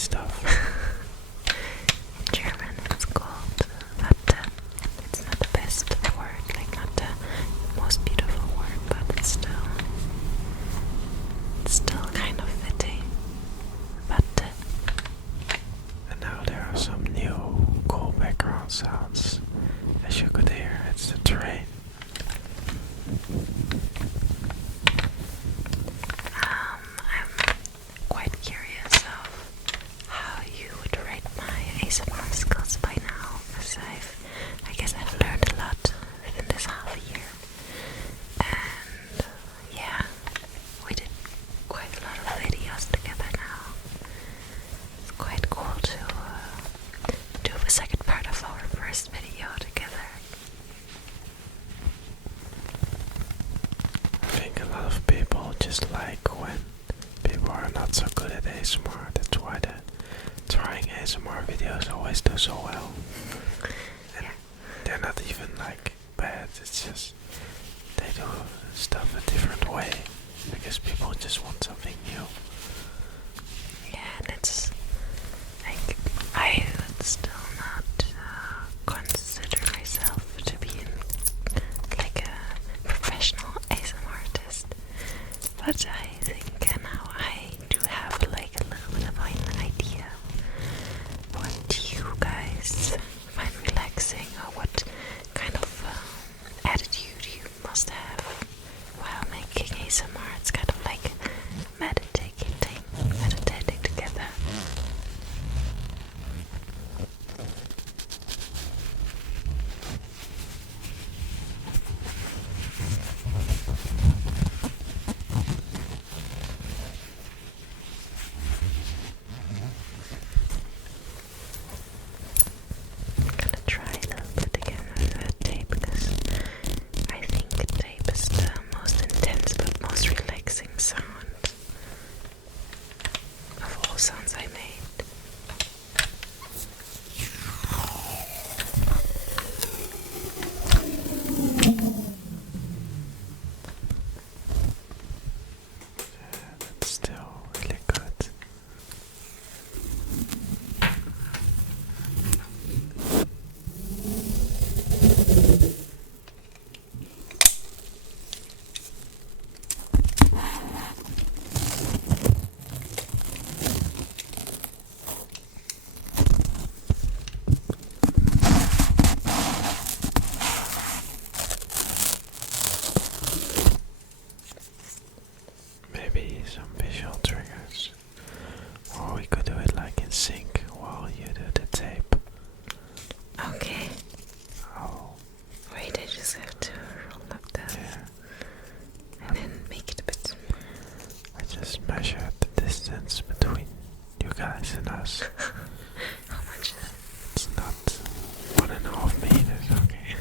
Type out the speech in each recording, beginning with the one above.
stuff. In German it's called Watte. It's not the best word, like not the most beautiful word, but it's still kind of fitting. Watte. And now there are some new cool background sounds. As you could hear, it's the train. I'm quite curious of how you would rate my ASMR skills by now, because I guess I've learned a lot within this half a year. And yeah, we did quite a lot of videos together now. It's quite cool to do the second part of our first video together. I think a lot of people just like when people are not so good at ASMR. That's why the trying ASMR videos always do so well. And they're not even like bad, it's just they do stuff a different way. I guess people just want something new. Yeah, and it's like I would still not consider myself to be like a professional ASMR artist, but I think now I do have like a little bit of an idea what you guys find relaxing, or what kind of attitude you must have while making ASMR. It's kind of like meditating together. I'm gonna try a little bit again with tape, because I think tape is the most intense but most relaxing sound of all sounds I made. That's still really good. Maybe some visual triggers. Or we could do it like in sync while you do the tape. Okay, Oh, wait, I just have to roll up that yeah. and then make it a bit. I just measured the distance between you guys and us. How much is it? It's not 1.5 meters, okay.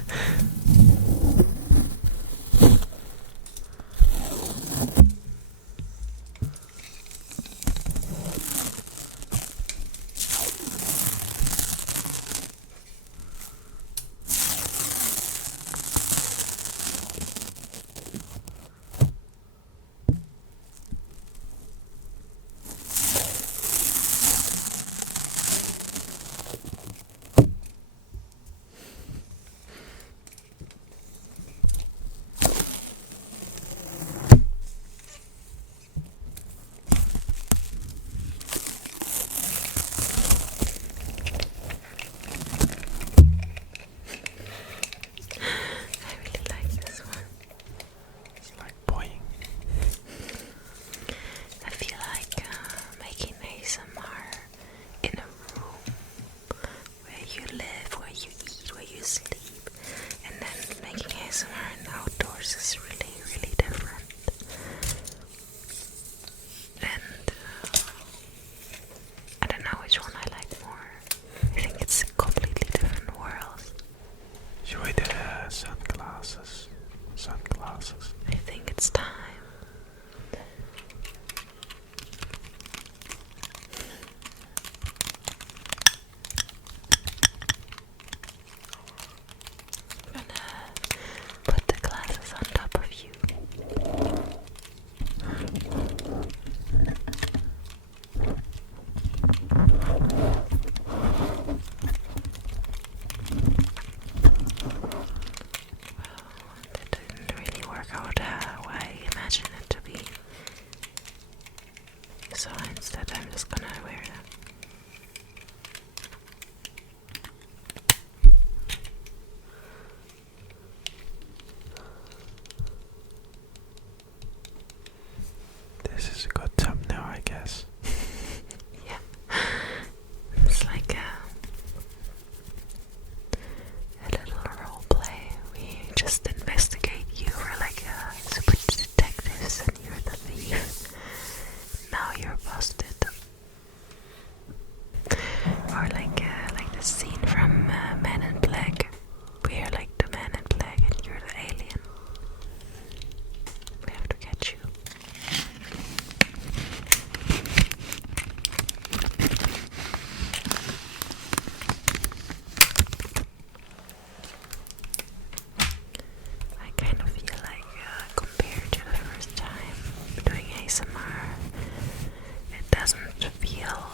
That didn't really work out how I imagined it to be. So instead I'm just gonna wear that. This is a good thumbnail, I guess. Yeah. It's like a little role play. We just investigate. You were like a super detectives and you're the thief. Now you're busted. Or like the scene from Men in Black. We're like the Man in Black and you're the alien. We have to catch you. I kind of feel like compared to the first time doing ASMR, it doesn't feel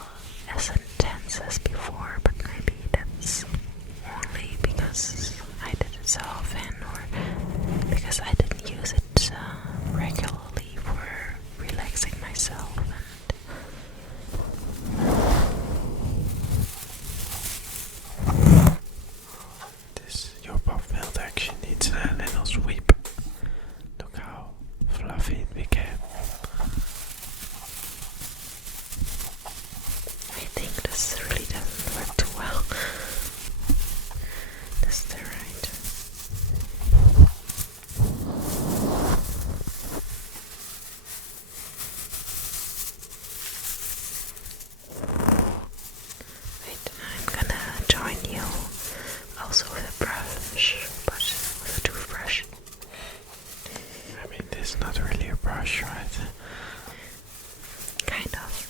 as intense as before, but maybe that's only because I did it so often or because I didn't use it regularly for relaxing myself. Your pop build actually needs a little sweep. Look how fluffy it became. I think this really doesn't work too well. This is the right. Wait, I'm gonna join you also with a brush, but with a toothbrush. I mean, this is not really a brush, right? Kind of.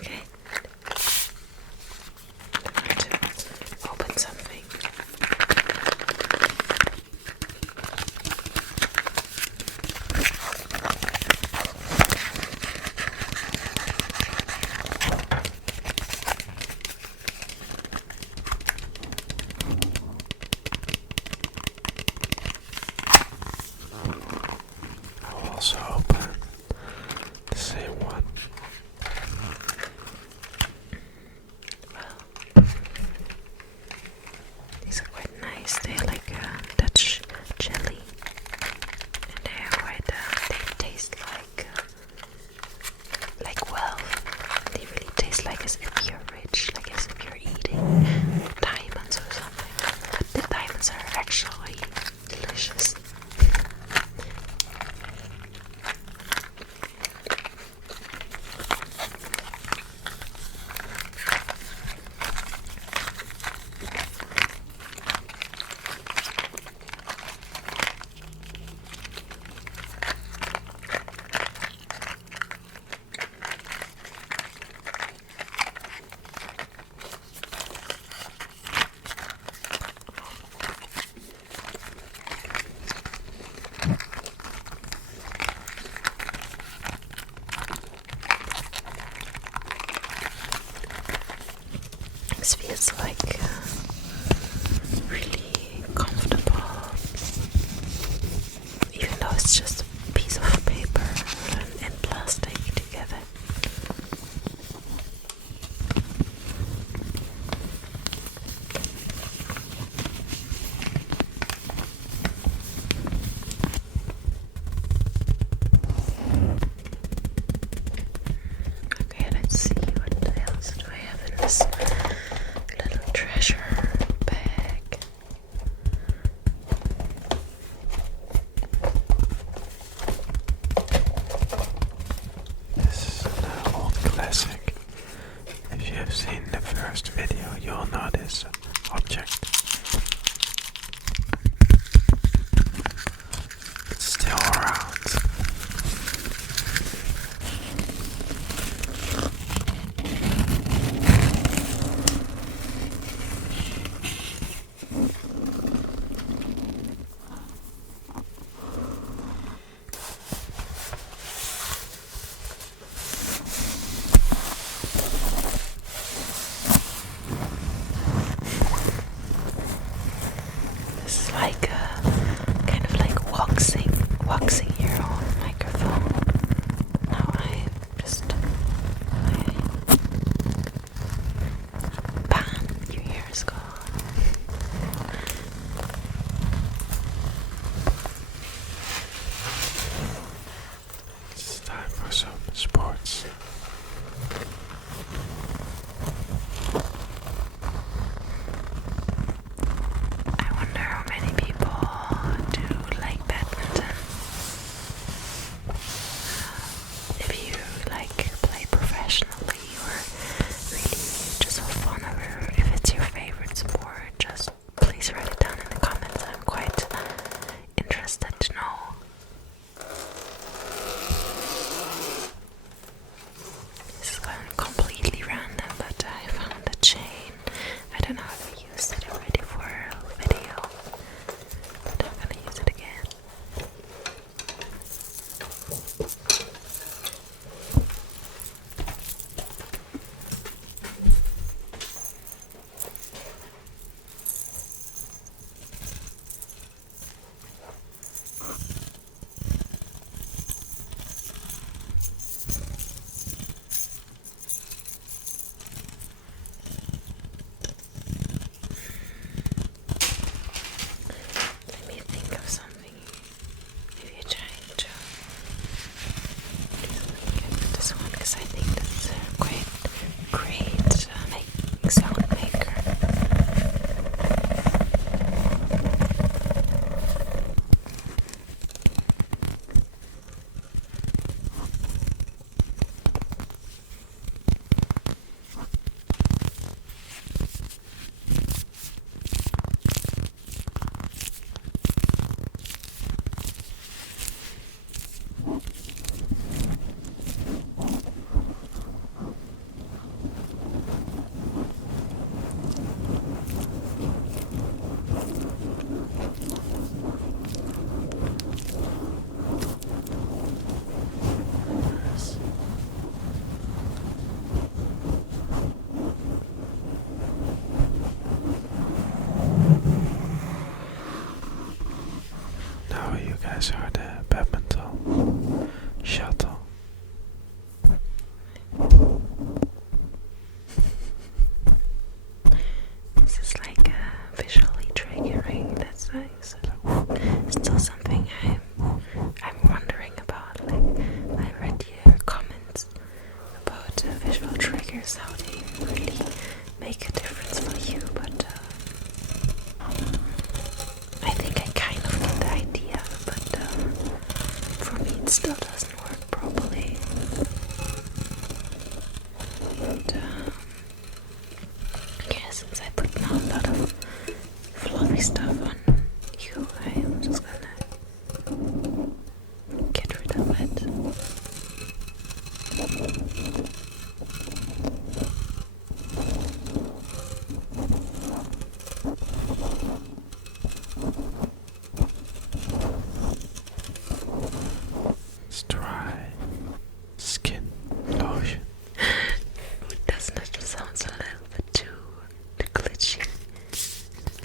Okay. Open something. I'll also open the same one. Well, these are quite nice. They're like Dutch jelly, and they are quite. They taste like well. They really taste like as if you're rich, like as if you're eating diamonds or something. But the diamonds are actually delicious. This feels like really comfortable, even though it's just a piece of paper and plastic together. let's see what else do I have in this little treasure bag. This is an old classic. If you have seen the first video, you'll know this object. It's still around. This is like kind of like waxing your own microphone. Now I bam, your hair is gone. It's time for some sports. I wonder how many people do like badminton. If you like play professionally or really just for fun, or if it's your favorite sport, just please write it down in the comments. I'm quite interested to know. This is completely random, but I found the chain. I don't know if I used it already for a video, but I'm gonna use it again. Let me think of something. Maybe trying to get this one, because I think this is a great sound maker. Now you guys heard the badminton shuttle. This is like visually triggering. That's nice. Still something I'm wondering about. Like, I read your comments about visual triggers, how they really make a difference for you, but I think I kind of get the idea, but for me it still doesn't work properly. But yeah, since I put now a lot of fluffy stuff on you, I'm just gonna get rid of it. Let's try skin lotion. Doesn't it sound a little bit too glitchy?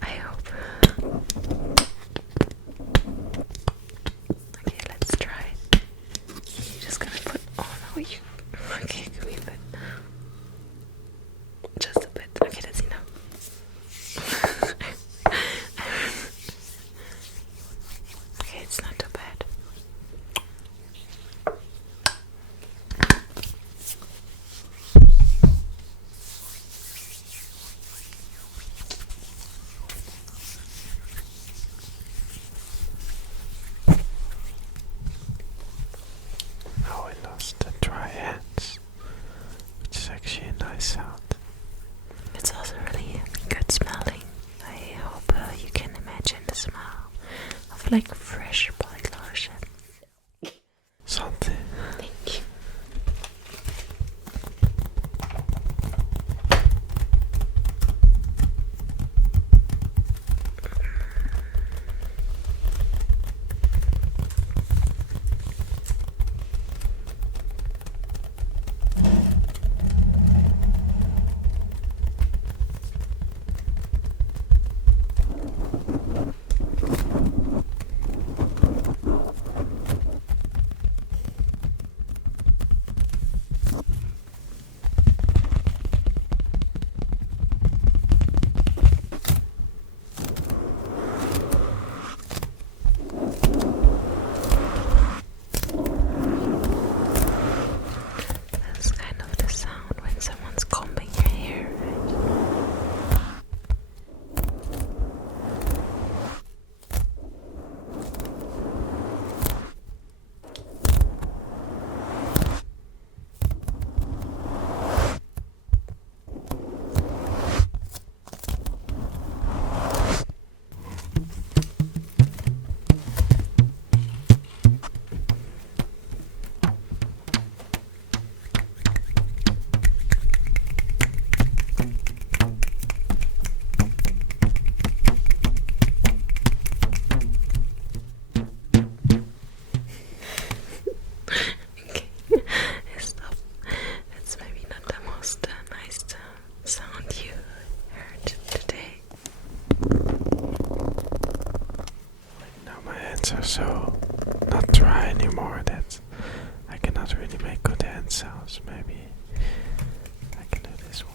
I hope. Okay, let's try it. You're just gonna put. Oh no, you. Okay, can we put just a bit? Okay, that's enough. Okay, it's not too bad. like fresh body lotion. Something. Thank you. That's kind of the sound when someone's combing your hair, right? Okay, stop. That's maybe not the most nice sound you heard today. Now my hands are so not dry anymore that I cannot really make good hand sounds. Maybe I can do this one.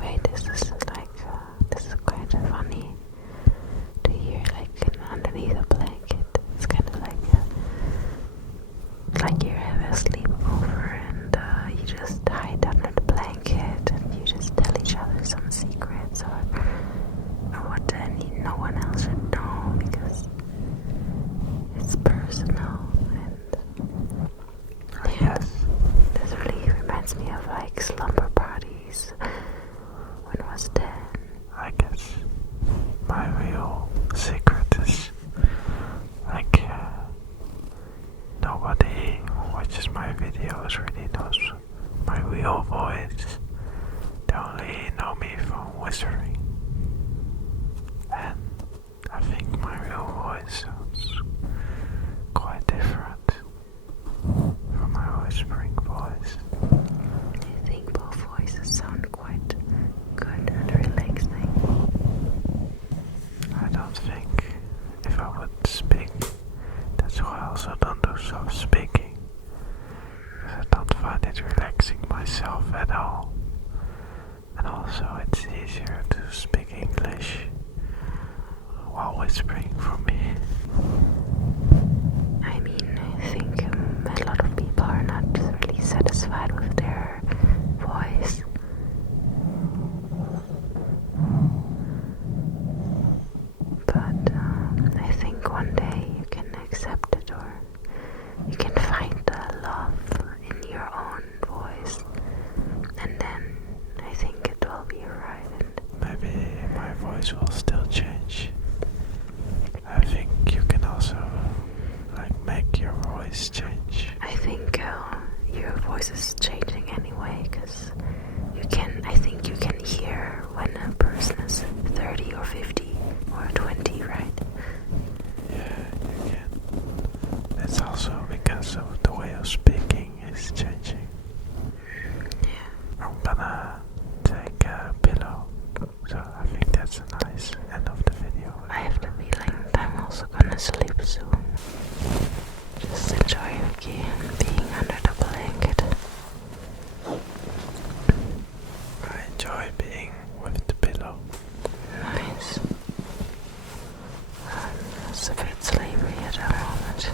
Wait, this is quite funny to hear, like underneath a blanket. It's kind of like you have a sleepover and you just hide under the blanket and you just tell each other some secrets or what no one else should know because it's personal. And Yes. this really reminds me of like slumber parties when I was 10. I guess my real secret is like nobody who watches my videos really knows my real voice. They only know me from whispering. And I think my real voice sounds quite different from my whispering voice. I think both voices sound quite good and relaxing. I don't think if I would speak, that's why I also don't do soft speaking. Because I don't find it relaxing myself at all. And also it's easier to speak English while whispering for me. I mean, I think a lot of people are not really satisfied with their voice. But I think one day you can accept it or you can find the love in your own voice. And then I think it will be alright. Maybe my voice will still change. I think you can also like make your voice change. I think your voice is changing anyway, because I think you can hear when a person is 30 or 50 or 20, right? Yeah, you can. It's also because of the way of speaking is changing. Yeah. I'm gonna take a pillow. So I think that's a nice end of the video. I have the feeling that I'm also gonna sleep soon. Just enjoy being under the blanket. I enjoy being with the pillow. Nice. It's a bit sleepy at the moment.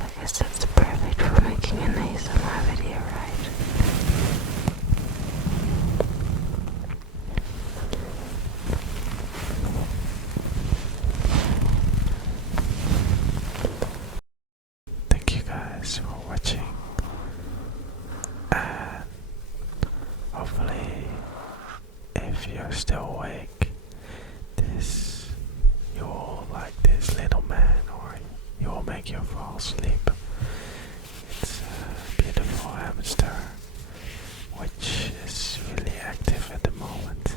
I guess that's perfect for making an ASMR video, right? make you fall asleep. It's a beautiful hamster, which is really active at the moment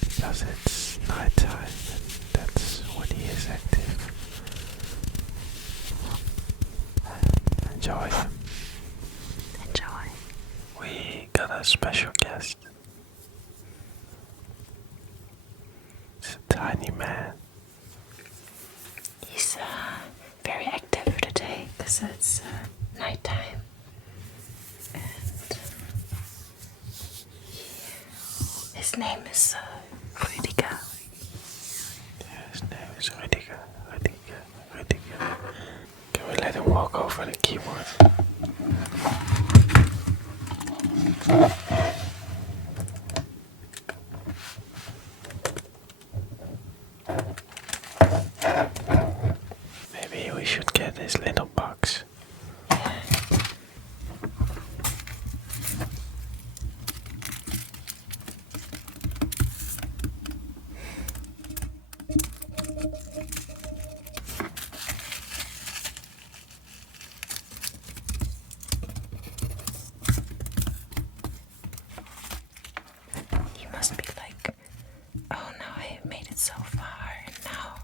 because it's nighttime and that's when he is active. Enjoy him. Enjoy. We got a special guest. It's a tiny man. He's very active today because it's nighttime. And his name is Rüdiger. Yeah, his name is Rüdiger. Rüdiger. Can we let him walk over the keyboard? Maybe we should get his little box. He must be like, oh no, I made it so far and now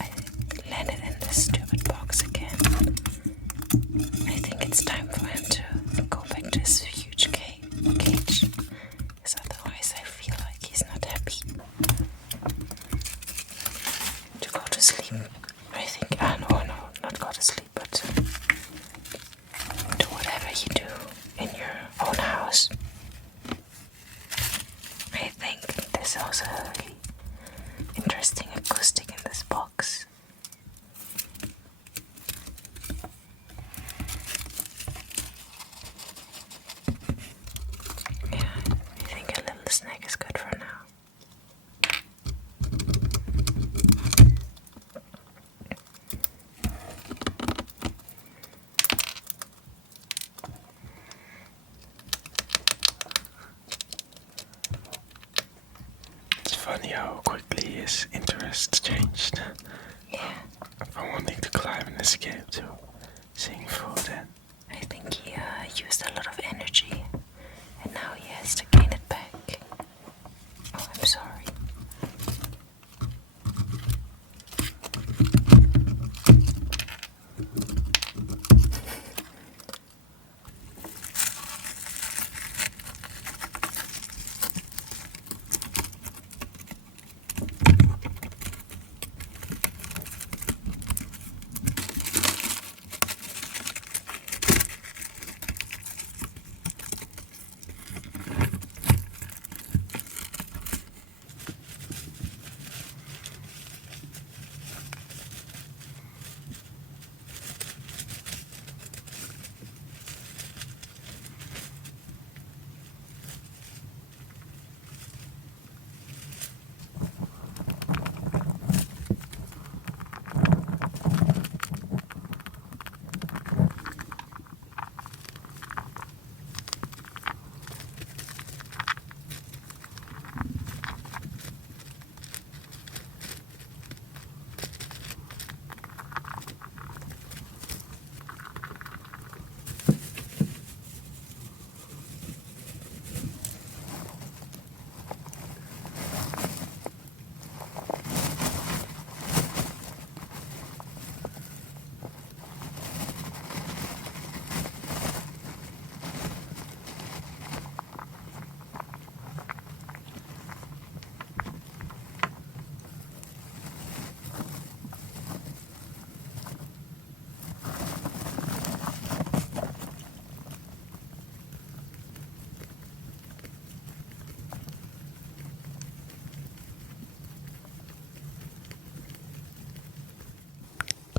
I landed in this stupid box again. I think it's time for him to go back to his huge cage. Because otherwise I feel like he's not happy to go to sleep. I think, no, not go to sleep, but do whatever you do in your own house. I think there's also a really interesting acoustic in this box. Yeah, I think a little snack is good for now. It's funny how quickly his interests changed. Yeah, From wanting to climb and escape to seeing food and I think he used a lot of energy and now he has to gain it back. Oh, I'm sorry.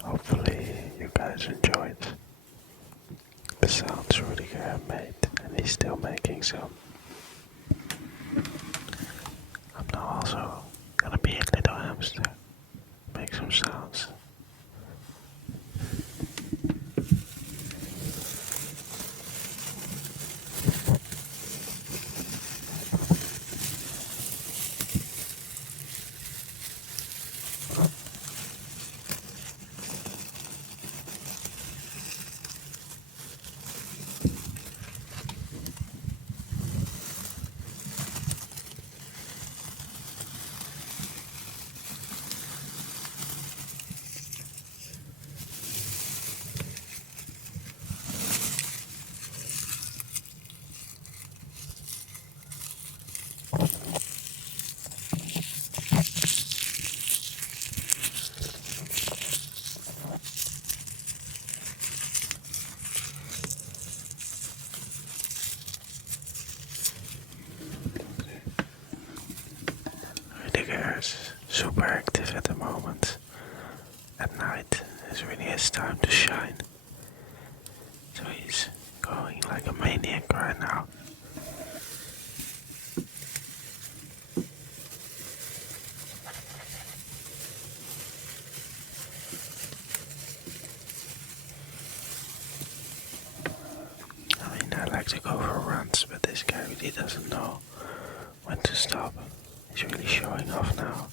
hopefully you guys enjoyed the sounds Rüdiger made and he's still making some. I'm now also gonna be a little hamster, make some sounds. super active at the moment. At night is really his time to shine. So he's going like a maniac right now. I mean, I like to go for runs, but this guy really doesn't know when to stop. He's really showing off now.